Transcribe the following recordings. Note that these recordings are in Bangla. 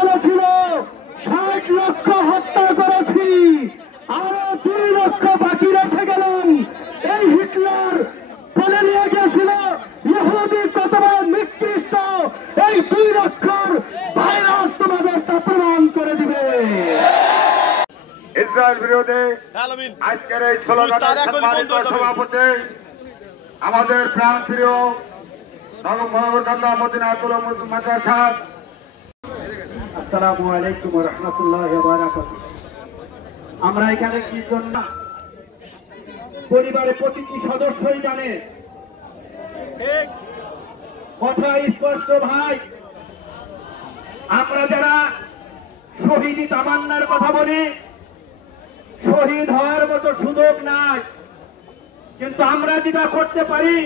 বলেছিল ৬০ লক্ষ হত্যা করেছি, আরো ২ লক্ষ বাকি রেখে গেলেন। এই হিটলার বলে নিয়ে গেছিল ইহুদি কতবার নিকৃষ্ট, এই ২ লক্ষর ভাইরাস তোমাদের তা প্রমাণ করে দিবে। ইসরায়েল বিরোধী আজকের এই স্লোগানের সম্মানিত সভাপতি আমাদের প্রাণপ্রিয় নগরকান্দা মদিনাতুল মাদ্রাসা। আসসালামু আলাইকুম ওয়া রাহমাতুল্লাহি ওয়া বারাকাতুহু। আমরা এখানে কি জন্য, পরিবারের প্রতিটি সদস্যই জানে, কথা স্পষ্ট ভাই। আমরা যারা শহীদি তামান্নার কথা বলি, শহীদ হওয়ার মতো সুযোগ নাই, কিন্তু আমরা যেটা করতে পারি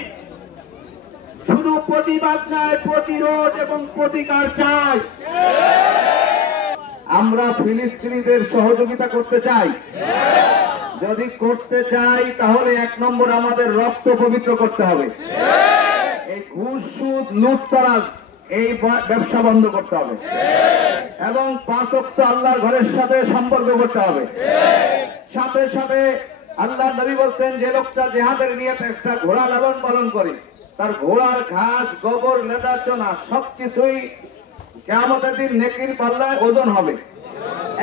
শুধু প্রতিবাদ নয়, প্রতিরোধ এবং প্রতিকার চাই। আমরা ফিলিস্তিনিদের সহযোগিতা করতে চাই। যদি করতে চাই তাহলে ১ নম্বর আমাদের রক্ত পবিত্র করতে হবে। এই ঘুষ, সুদ, লুটতরাজ এই ব্যবসা বন্ধ করতে হবে এবং ৫ ওয়াক্ত আল্লাহর ঘরের সাথে সম্পর্ক করতে হবে। সাথে সাথে আল্লাহ নবী বলছেন, যে লোকটা জিহাদের নিয়ে একটা ঘোড়া লালন পালন করে, তার ঘোড়ার ঘাস, গোবর, লেদা, চোনা সবকিছুই কিয়ামতের দিন নেকির পাল্লায় ওজন হবে।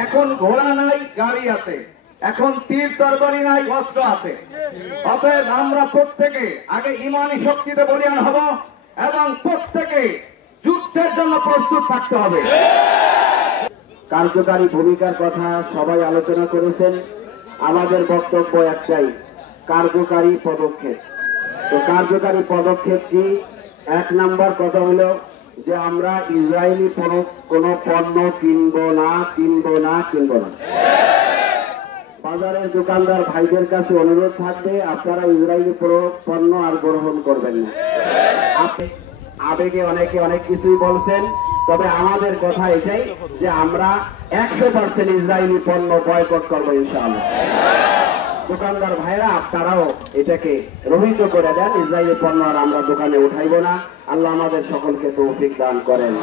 এখন ঘোড়া নাই, গাড়ি আছে। এখন তীর তরবারি নাই, অস্ত্র আছে। অতএব আমরা প্রত্যেকে আগে ইমানি শক্তিতে বলীয়ান হব এবং প্রত্যেকে যুদ্ধের জন্য প্রস্তুত থাকতে হবে। কার্যকারী ভূমিকার কথা সবাই আলোচনা করেছেন। আমাদের বক্তব্য একটাই, কার্যকারী পদক্ষেপ। তো কার্যকারী পদক্ষেপ কি? ১ নাম্বার কথা হলো যে আমরা ইসরায়েলি কোন পণ্য কিনবো না। বাজারের দোকানদার ভাইদের কাছে অনুরোধ থাকবে, আপনারা ইসরায়েলি পণ্য আর গ্রহণ করবেন না। আবেগে অনেকে অনেক কিছুই বলছেন, তবে আমাদের কথা এটাই যে আমরা ১০০% ইসরায়েলি পণ্য বয়কট করবো ইনশাআল্লাহ। দোকানদার ভাইরা আপনারাও এটাকে রহিত করে দেন, ইসরায়েলি পণ্য আর আমরা দোকানে উঠাইব না। আল্লাহ আমাদের সকলকে তৌফিক দান করেন।